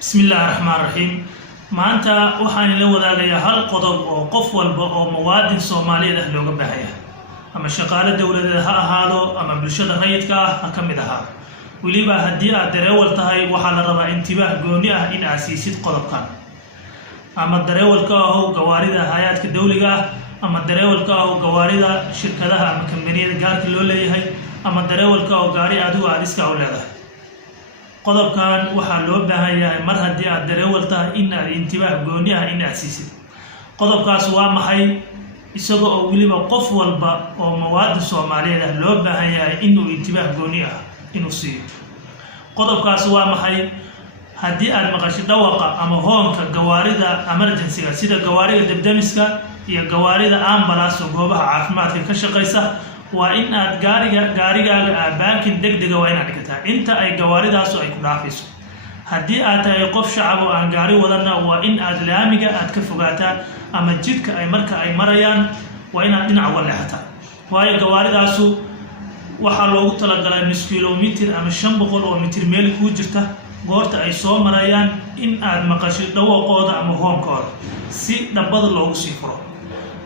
بسم الله الرحمن الرحيم maanta waxaan la wadaagayaa hal qodob oo qof walba oo muwaadin Soomaaliyeed ah looga baahan yahay ama shaqaale dawladeed ha ahaado ama bulshada rayidka ah ka mid aha waliba hadii aad dareewal tahay waxa la rabaa intibaah gooni ah in aad siisid qodobkan ama dareewalka oo gawaarida hay'adka dawliga ama dareewalka oo gawaarida shirkadaha ama kambaniyada gaarka loo leeyahay ama dareewalka oo gaari adigu aad iska u leedahay qodobkan waxa loo baahan yahay mar hadii aad dareewal tahay in aad intibaah gooni ah in aad siisid qodobkaas waa maxay isagoo oo waliba qof walba oo muwaadin Soomaaliyeed ah loo baahan yahay inuu intibaah gooni ah inuu siiyo qodobkaas waa maxay hadii aad maqasho dhawaqa ama hoonka gawaarida emergency-ga sida gawaarida debdemiska iyo gawaarida ambulance oo goobaha caafimaadka ka shaqeysa waa in aad gaarigaaga baakin degdega waa inaad dhigtaa inta ay gawaaridaas ay ku dhaafayso hadii aad tahay qof shacab oo aan gaari wadana waa in aad laamiga aad ka fogaataa ama jidka ay marka ay marayaan waa inaad dhinac uga leexataa waayo gawaaridaas waxa loogu talagalay nus kiiloomitir ama 500 oo mitir meel ku jirta goorta ay soo marayaan in aad maqasho dhawaqooda ama hoonkooda si dhabada loogu sii furo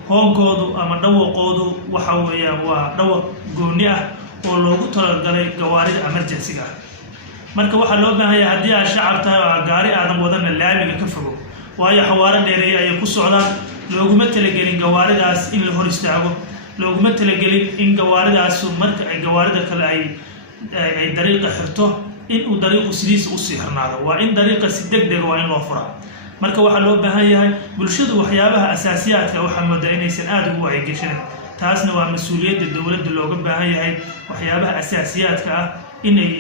hoonkoodu ama dhawaqoodu waxa weeyaan waa dhawaq gooni ah oo loogu talagalay gawaarida emergency-ga marka waxa loo baahan yahay hadii aad shacab tahay oo gaari aadan wadana laamiga ka fogo waayo xawaare dheereey ay ku socdaan looguma talagelin gawaaridaas in la hor istaago looguma talagelin in gawaaridaas marka ay gawaarida kale ay dariiqa xirto in uu dariiqu sidiisa u sii xirnaado waa in dariiqa si degdeg waa in loo furaa marka waxa loo baahan yahay bulshadu waxyaabaha asaasiyaadka waxa moodaa inaysan aad ugu wacyigashan taasna waa mas'uuliyadda dawladda looga baahan yahay waxyaabaha asaasiyaadka ah inay